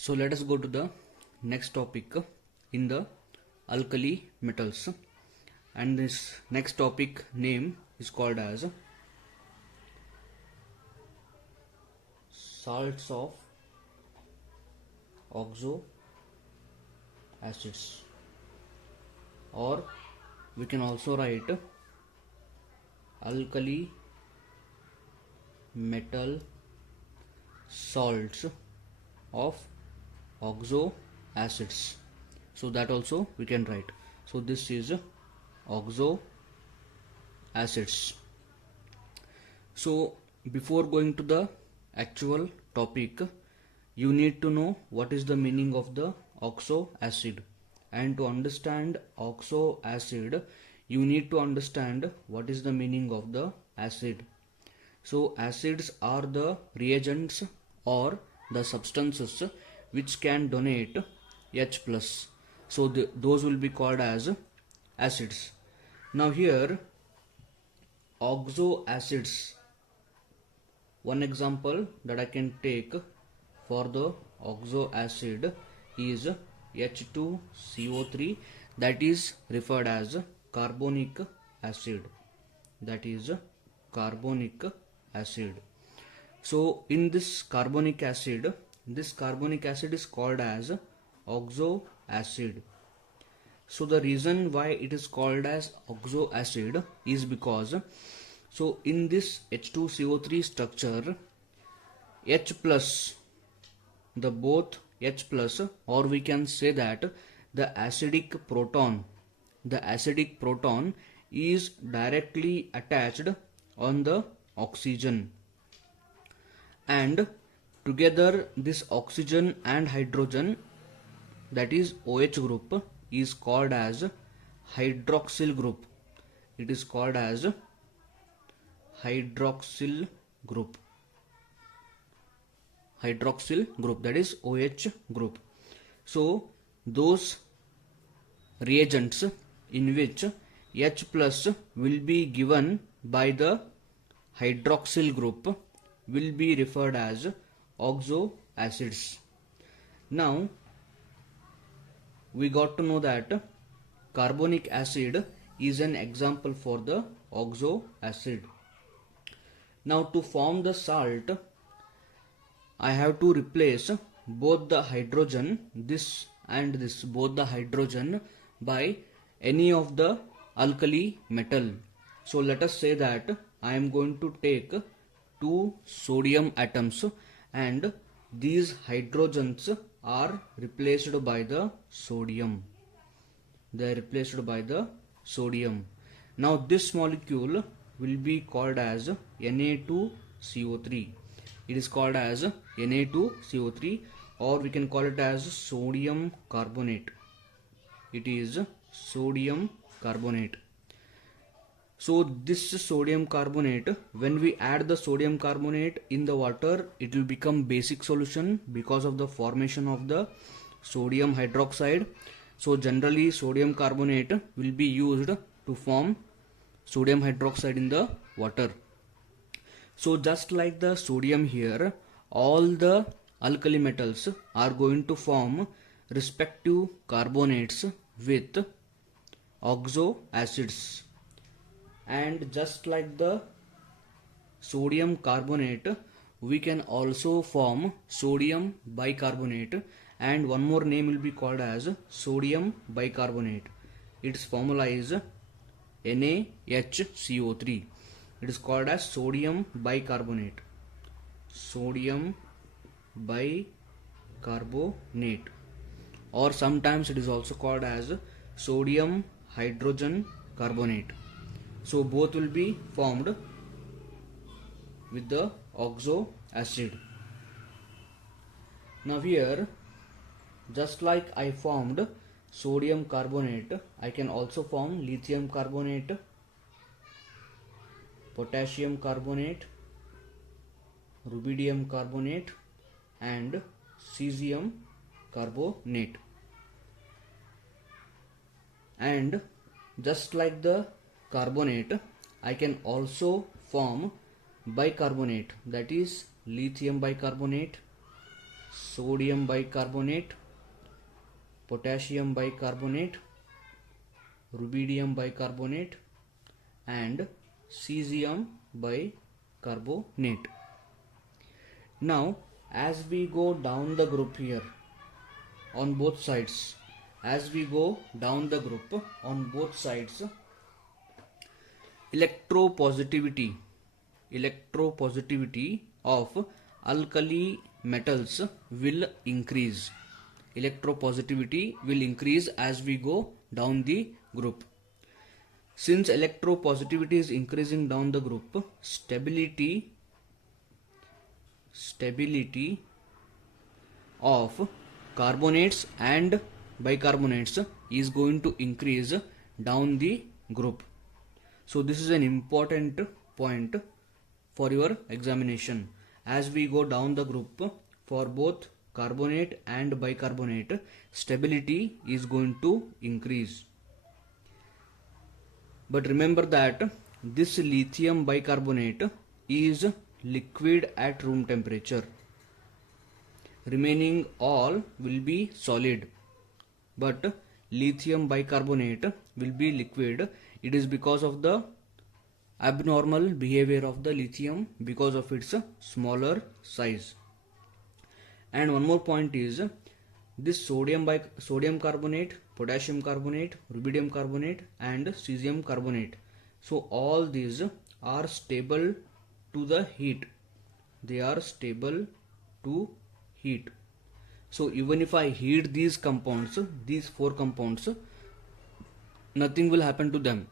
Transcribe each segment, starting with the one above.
So let us go to the next topic in the alkali metals, and this next topic name is called as salts of oxo acids, or we can also write alkali metal salts of oxo acids. So that also we can write. So this is oxo acids. So before going to the actual topic, you need to know what is the meaning of the oxo acid, and to understand oxo acid you need to understand what is the meaning of the acid. So acids are the reagents or the substances which can donate H plus. So those will be called as acids. Now here oxo acids, one example that I can take for the oxo acid is H2CO3, that is referred as carbonic acid. That is carbonic acid. So in this carbonic acid is called as oxo acid. So the reason why it is called as oxo acid is because, so in this H2CO3 structure, H plus, the both H plus, or we can say that the acidic proton is directly attached on the oxygen, and together this oxygen and hydrogen, that is OH group, is called as hydroxyl group. It is called as hydroxyl group, that is OH group. So those reagents in which H plus will be given by the hydroxyl group will be referred as oxo acids. Now we got to know that carbonic acid is an example for the oxo acid. Now to form the salt, I have to replace both the hydrogen, this and this, both the hydrogen, by any of the alkali metal. So let us say that I am going to take two sodium atoms, and these hydrogens are replaced by the sodium. They are replaced by the sodium. Now this molecule will be called as Na2CO3. It is called as Na2CO3, or we can call it as sodium carbonate. It is sodium carbonate. So this sodium carbonate, when we add the sodium carbonate in the water, it will become basic solution because of the formation of the sodium hydroxide. So generally sodium carbonate will be used to form sodium hydroxide in the water. So just like the sodium here, all the alkali metals are going to form respective carbonates with oxo acids. And just like the sodium carbonate, we can also form sodium bicarbonate, and one more name will be called as sodium bicarbonate. Its formula is NaHCO3. It is called as sodium bicarbonate. Sodium bicarbonate, or sometimes it is also called as sodium hydrogen carbonate. So both will be formed with the oxo acid. Now here, just like I formed sodium carbonate, I can also form lithium carbonate, potassium carbonate, rubidium carbonate, and cesium carbonate. And just like the carbonate, I can also form bicarbonate, that is lithium bicarbonate, sodium bicarbonate, potassium bicarbonate, rubidium bicarbonate, and cesium bicarbonate. Now, as we go down the group here on both sides, as we go down the group on both sides, electropositivity of alkali metals will increase. Electropositivity will increase as we go down the group. Since electropositivity is increasing down the group, stability of carbonates and bicarbonates is going to increase down the group. So this is an important point for your examination. As we go down the group for both carbonate and bicarbonate, stability is going to increase. But remember that this lithium bicarbonate is liquid at room temperature. Remaining all will be solid, but lithium bicarbonate will be liquid. It is because of the abnormal behavior of the lithium, because of its smaller size. And one more point is this sodium carbonate, potassium carbonate, rubidium carbonate, and cesium carbonate. So all these are stable to the heat. They are stable to heat. So even if I heat these compounds, these four compounds, nothing will happen to them.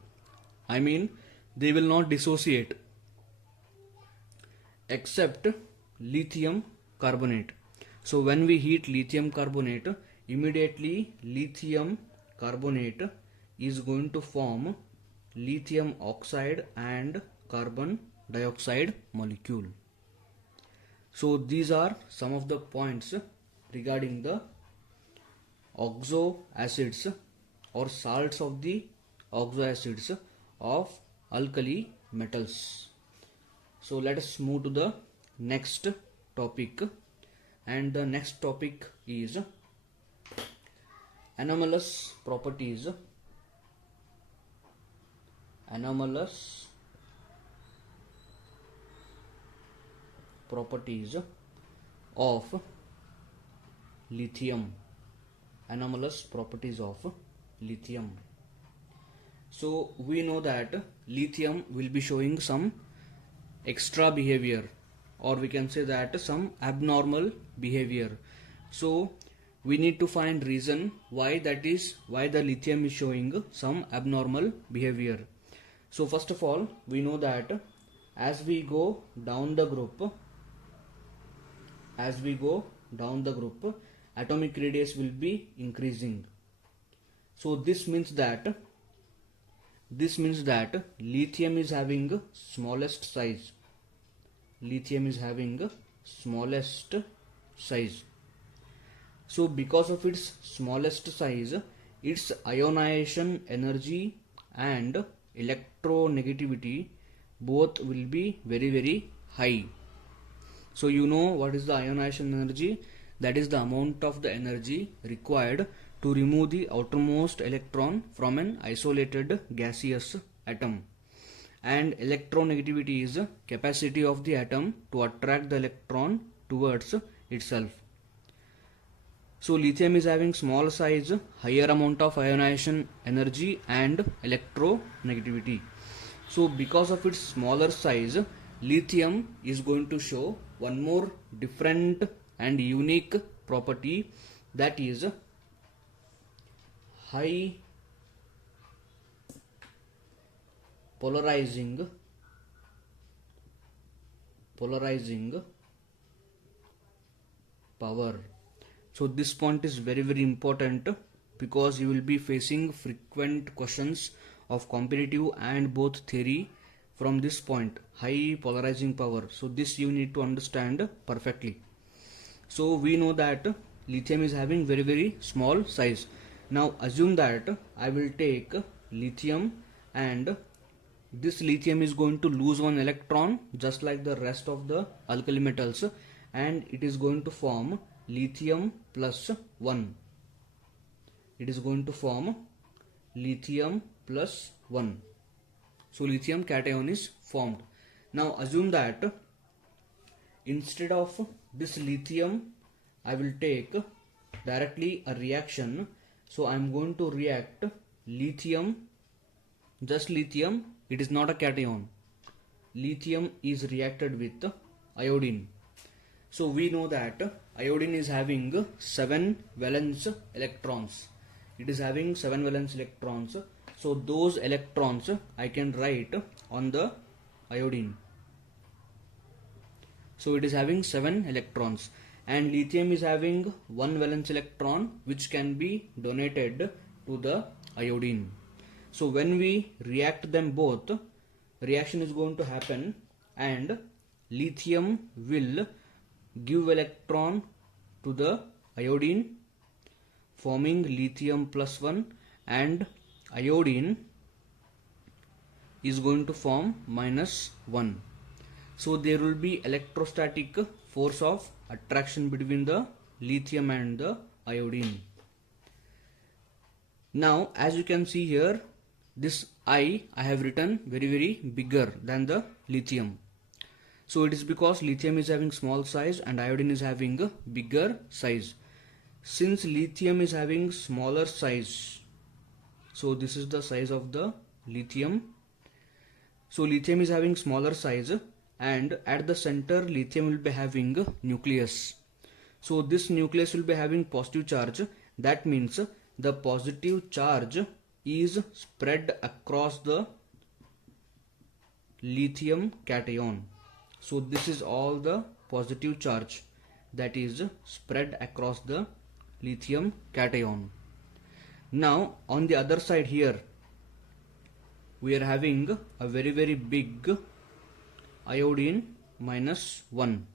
I mean, they will not dissociate except lithium carbonate. So when we heat lithium carbonate, immediately lithium carbonate is going to form lithium oxide and carbon dioxide molecule. So these are some of the points regarding the oxo acids or salts of the oxo acids of alkali metals. So let us move to the next topic, and the next topic is anomalous properties of lithium. Anomalous properties of lithium. So we know that lithium will be showing some extra behavior, or we can say that some abnormal behavior. So we need to find reason why the lithium is showing some abnormal behavior. So first of all, we know that as we go down the group, atomic radius will be increasing. So this means that lithium is having smallest size. So because of its smallest size, its ionization energy and electronegativity both will be very, very high. So you know what is the ionization energy? That is the amount of the energy required to remove the outermost electron from an isolated gaseous atom. And electronegativity is the capacity of the atom to attract the electron towards itself. So lithium is having small size, higher amount of ionization energy and electronegativity. So because of its smaller size, lithium is going to show one more different and unique property, that is high polarizing power. So this point is very, very important, because you will be facing frequent questions of competitive and both theory from this point, high polarizing power. So this you need to understand perfectly. So we know that lithium is having very, very small size. Now assume that I will take lithium, and this lithium is going to lose one electron just like the rest of the alkali metals, and it is going to form lithium plus 1. It is going to form lithium plus 1. So lithium cation is formed. Now assume that instead of this lithium, I will take directly a reaction. So I am going to react lithium, just lithium, it is not a cation. Lithium is reacted with iodine. So we know that iodine is having 7 valence electrons. It is having 7 valence electrons. So those electrons I can write on the iodine. So it is having 7 electrons, and lithium is having 1 valence electron which can be donated to the iodine. So when we react them both, reaction is going to happen and lithium will give electron to the iodine, forming lithium plus 1, and iodine is going to form minus 1. So there will be electrostatic force of attraction between the lithium and the iodine. Now as you can see here, this I have written very bigger than the lithium. So it is because lithium is having small size and iodine is having a bigger size. Since lithium is having smaller size, so this is the size of the lithium. So lithium is having smaller size, and at the center lithium will be having a nucleus. So this nucleus will be having positive charge. That means the positive charge is spread across the lithium cation. So this is all the positive charge that is spread across the lithium cation. Now on the other side here, we are having a very big iodine minus 1.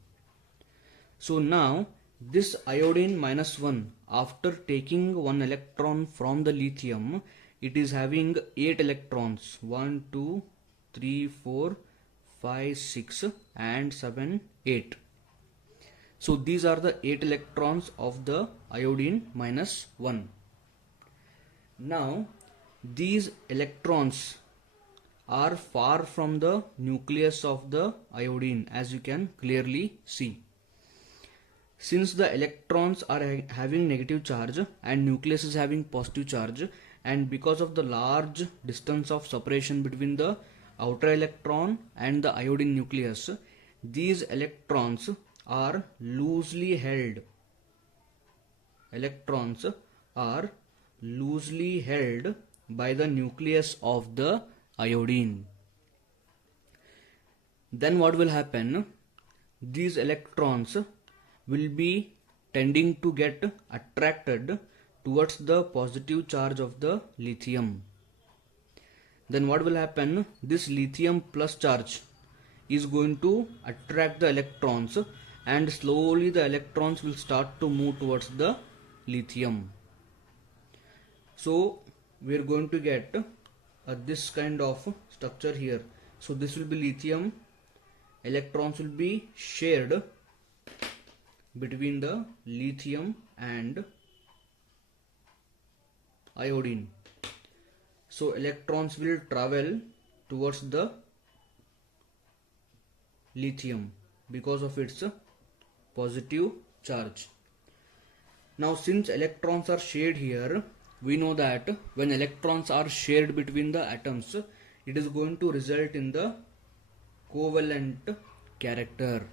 So now this iodine minus 1, after taking 1 electron from the lithium, it is having 8 electrons. 1, 2, 3, 4, 5, 6 and 7, 8. So these are the 8 electrons of the iodine minus 1. Now these electrons are far from the nucleus of the iodine, as you can clearly see. Since the electrons are having negative charge and nucleus is having positive charge, and because of the large distance of separation between the outer electron and the iodine nucleus, these electrons are loosely held. Electrons are loosely held by the nucleus of the iodine. Then what will happen? These electrons will be tending to get attracted towards the positive charge of the lithium. Then what will happen? This lithium plus charge is going to attract the electrons, and slowly the electrons will start to move towards the lithium. So we are going to get this kind of structure here. So this will be lithium. Electrons will be shared between the lithium and iodine. So electrons will travel towards the lithium because of its positive charge. Now since electrons are shared here, we know that when electrons are shared between the atoms, it is going to result in the covalent character.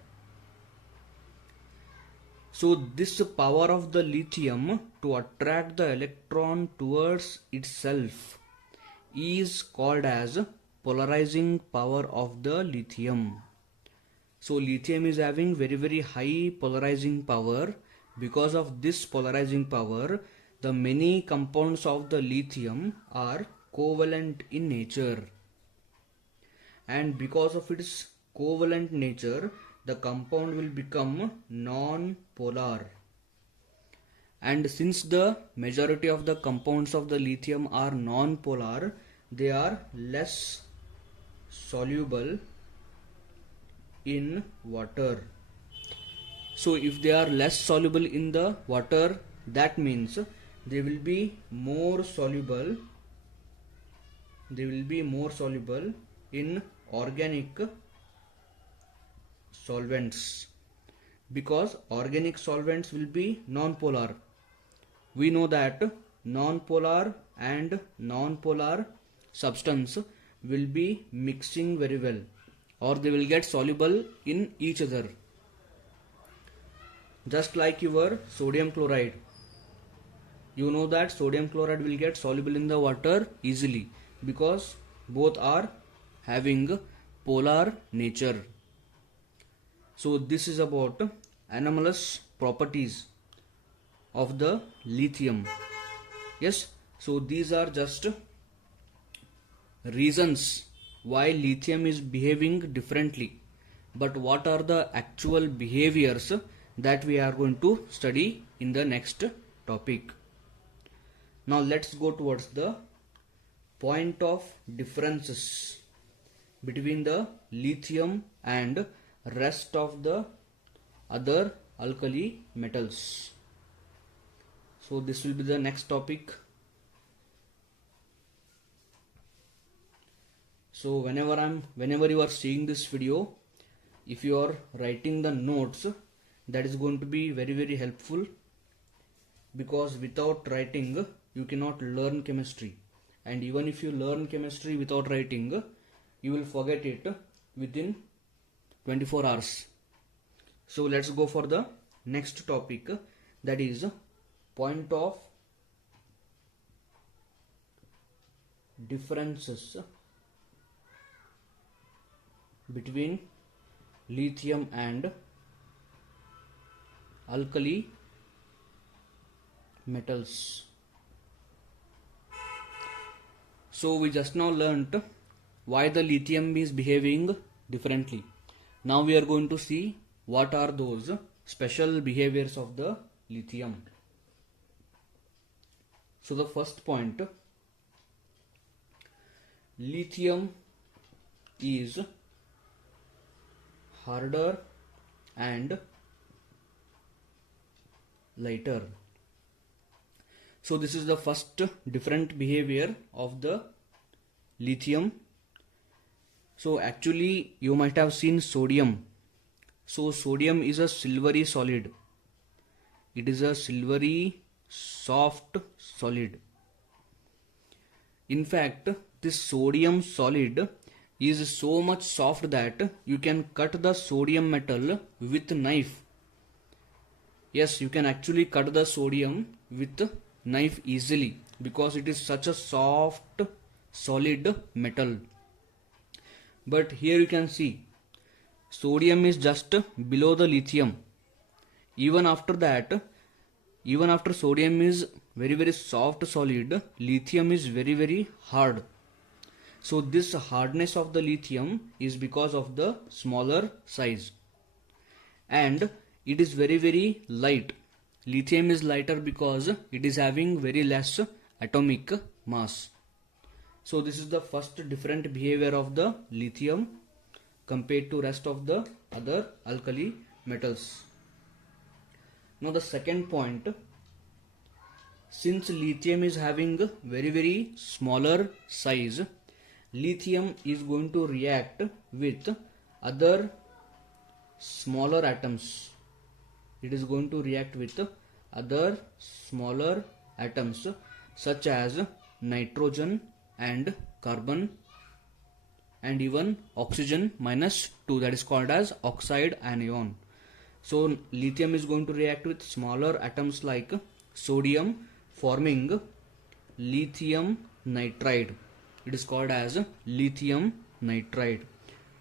So this power of the lithium to attract the electron towards itself is called as polarizing power of the lithium. So lithium is having very high polarizing power. Because of this polarizing power, the many compounds of the lithium are covalent in nature, and because of its covalent nature, the compound will become non-polar. And since the majority of the compounds of the lithium are non-polar, they are less soluble in water. So if they are less soluble in the water, that means they will be more soluble. They will be more soluble in organic solvents, because organic solvents will be non-polar. We know that non-polar and non-polar substance will be mixing very well, or they will get soluble in each other. Just like your sodium chloride, you know that sodium chloride will get soluble in the water easily because both are having polar nature. So this is about anomalous properties of the lithium. Yes, so these are just reasons why lithium is behaving differently, but what are the actual behaviors that we are going to study in the next topic. Now let's go towards the point of differences between the lithium and rest of the other alkali metals. So this will be the next topic. So whenever you are seeing this video, if you are writing the notes, that is going to be very helpful, because without writing you cannot learn chemistry, and even if you learn chemistry without writing, you will forget it within 24 hours. So let's go for the next topic, that is point of differences between lithium and alkali metals. So we just now learnt why the lithium is behaving differently. Now we are going to see what are those special behaviors of the lithium. So the first point, lithium is harder and lighter. So this is the first different behavior of the lithium. So actually you might have seen sodium. So sodium is a silvery solid. It is a silvery soft solid. In fact, this sodium solid is so much soft that you can cut the sodium metal with knife. Yes, you can actually cut the sodium with knife easily because it is such a soft solid metal. But here you can see sodium is just below the lithium. Even after that, even after sodium is very soft solid, lithium is very hard. So this hardness of the lithium is because of the smaller size, and it is very light. Lithium is lighter because it is having very less atomic mass. So this is the first different behavior of the lithium compared to rest of the other alkali metals. Now the second point, since lithium is having very smaller size, lithium is going to react with other smaller atoms. It is going to react with other smaller atoms such as nitrogen and carbon and even oxygen -2, that is called as oxide anion. So lithium is going to react with smaller atoms like sodium, forming lithium nitride. It is called as lithium nitride.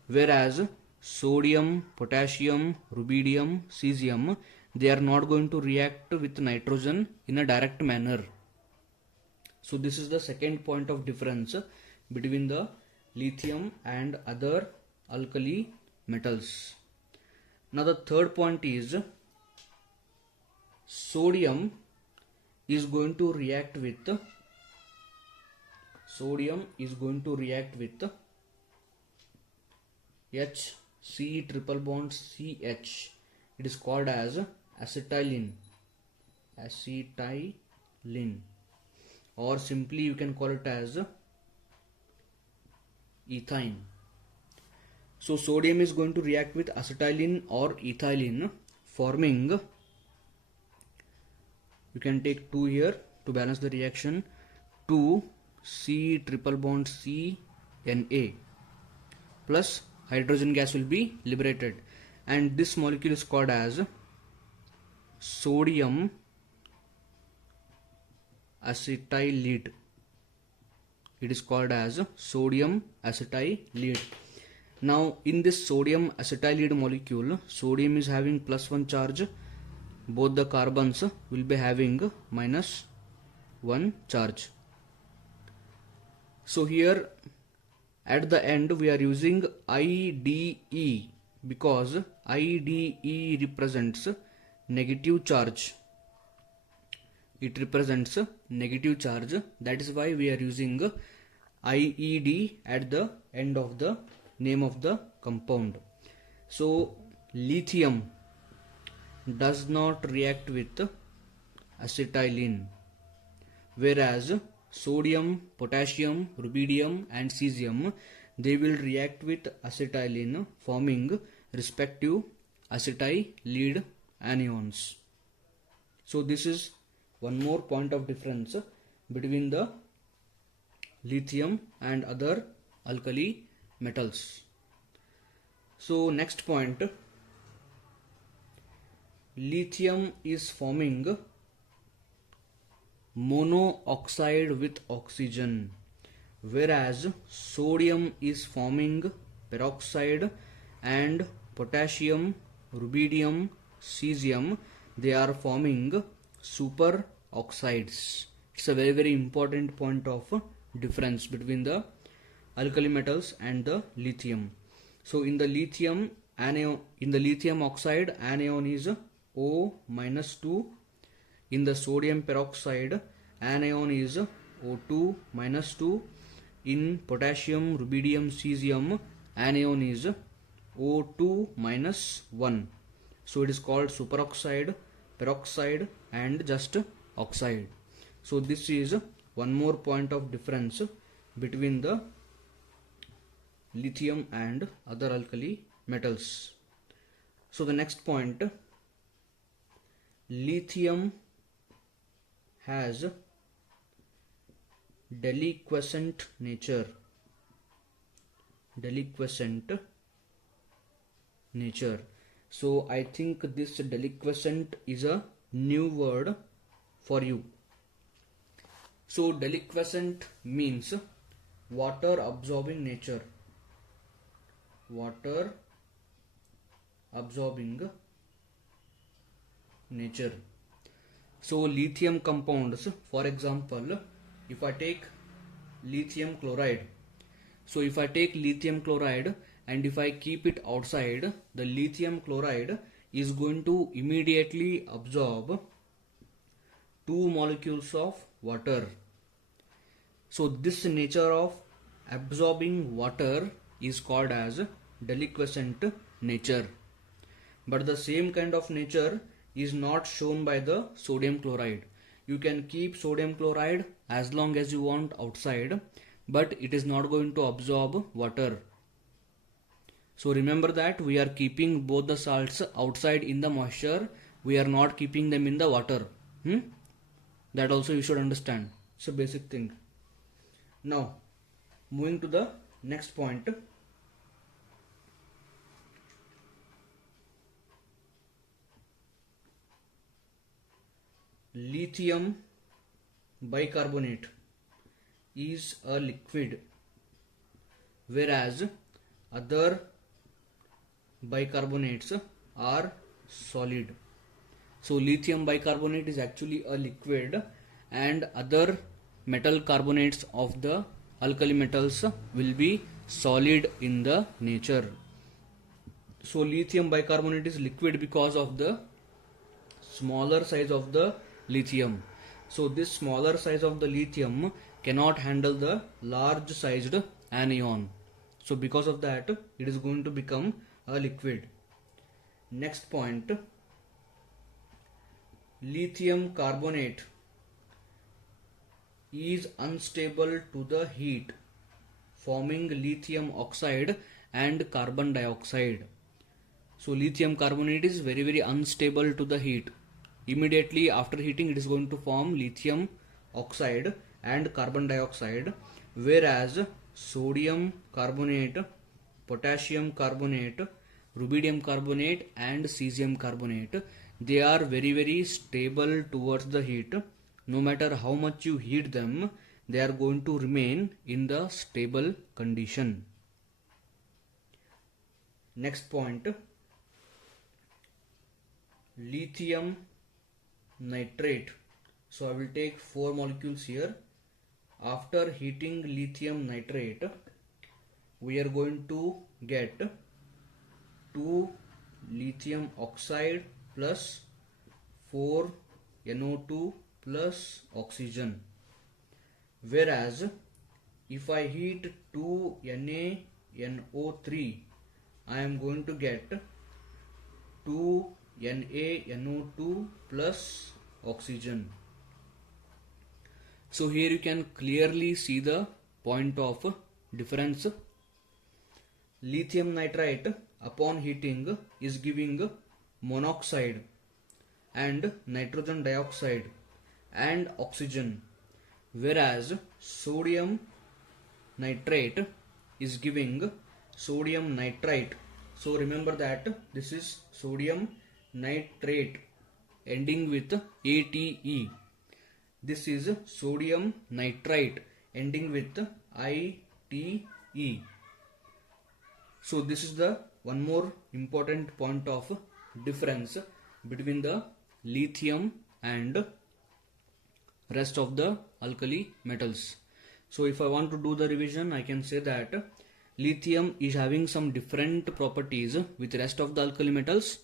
Whereas sodium, potassium, rubidium, cesium, they are not going to react with nitrogen in a direct manner. So this is the second point of difference between the lithium and other alkali metals. Now the third point is sodium is going to react with H, C triple bond CH it is called as acetylene, or simply you can call it as ethine. So sodium is going to react with acetylene or ethylene, forming, you can take 2 here to balance the reaction, 2 C triple bond C Na plus hydrogen gas will be liberated, and this molecule is called as sodium acetylate. It is called as sodium acetylate. Now in this sodium acetylate molecule, sodium is having +1 charge, both the carbons will be having -1 charge. So here at the end we are using IDE because IDE represents negative charge. It represents negative charge. That is why we are using IED at the end of the name of the compound. So lithium does not react with acetylene, whereas sodium, potassium, rubidium and cesium, they will react with acetylene, forming respective acetylene anions. So this is one more point of difference between the lithium and other alkali metals. So next point, lithium is forming monoxide with oxygen, whereas sodium is forming peroxide, and potassium, rubidium, cesium, they are forming super oxides. It's a very important point of difference between the alkali metals and the lithium. So in the lithium anion, in the lithium oxide, anion is O-2. In the sodium peroxide, anion is O2-2. In potassium, rubidium, cesium, anion is O2-1. So it is called superoxide, peroxide and just oxide. So this is one more point of difference between the lithium and other alkali metals. So the next point, lithium has deliquescent nature. So I think this deliquescent is a new word for you. So deliquescent means water absorbing nature. So lithium compounds, for example, if I take lithium chloride, so if I take lithium chloride and if I keep it outside, the lithium chloride is going to immediately absorb 2 molecules of water. So this nature of absorbing water is called as deliquescent nature. But the same kind of nature is not shown by the sodium chloride. You can keep sodium chloride as long as you want outside, but it is not going to absorb water. So remember that we are keeping both the salts outside in the moisture. We are not keeping them in the water. That also you should understand. It's a basic thing. Now moving to the next point. Lithium bicarbonate is a liquid, whereas other bicarbonates are solid. So lithium bicarbonate is actually a liquid, and other metal carbonates of the alkali metals will be solid in the nature. So lithium bicarbonate is liquid because of the smaller size of the lithium. So this smaller size of the lithium cannot handle the large sized anion. So because of that, it is going to become a liquid. Next point, lithium carbonate is unstable to the heat, forming lithium oxide and carbon dioxide. So lithium carbonate is very unstable to the heat. Immediately after heating, it is going to form lithium oxide and carbon dioxide, whereas sodium carbonate, potassium carbonate, rubidium carbonate and cesium carbonate, they are very stable towards the heat. No matter how much you heat them, they are going to remain in the stable condition. Next point, lithium nitrate. So I will take 4 molecules here. After heating lithium nitrate, we are going to get 2 lithium oxide plus 4 NO2 plus oxygen. Whereas if I heat 2 NaNO3, I am going to get 2 NaNO2 plus oxygen. So here you can clearly see the point of difference. Lithium nitrate upon heating is giving monoxide and nitrogen dioxide and oxygen, whereas sodium nitrate is giving sodium nitrite. So remember that this is sodium nitrate ending with ATE. This is sodium nitrite ending with ITE. So this is the one more important point of difference between the lithium and rest of the alkali metals. So if I want to do the revision, I can say that lithium is having some different properties with rest of the alkali metals.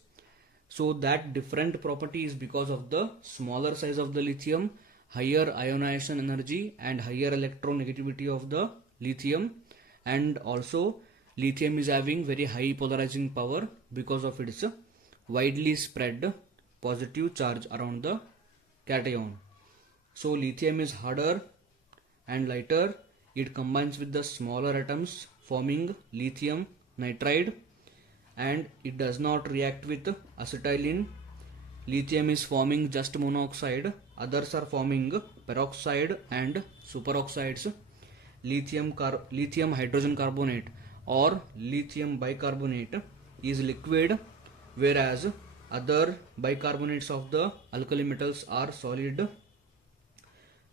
So that different property is because of the smaller size of the lithium, higher ionization energy and higher electronegativity of the lithium, and also lithium is having very high polarizing power because of its widely spread positive charge around the cation. So lithium is harder and lighter. It combines with the smaller atoms forming lithium nitride, and it does not react with acetylene. Lithium is forming just monoxide, others are forming peroxide and superoxides. Lithium hydrogen carbonate or lithium bicarbonate is liquid, whereas other bicarbonates of the alkali metals are solid.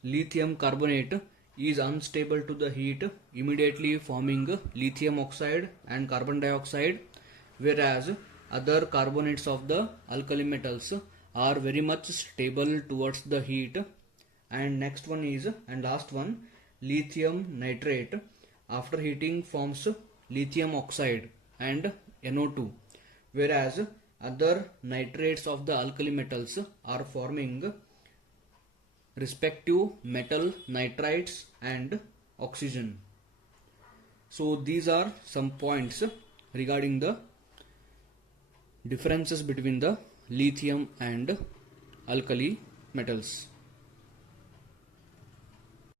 Lithium carbonate is unstable to the heat, immediately forming lithium oxide and carbon dioxide, whereas other carbonates of the alkali metals are very much stable towards the heat. And next one is, and last one, lithium nitrate after heating forms lithium oxide and NO2, whereas other nitrates of the alkali metals are forming respective metal nitrites and oxygen. So these are some points regarding the differences between the lithium and alkali metals.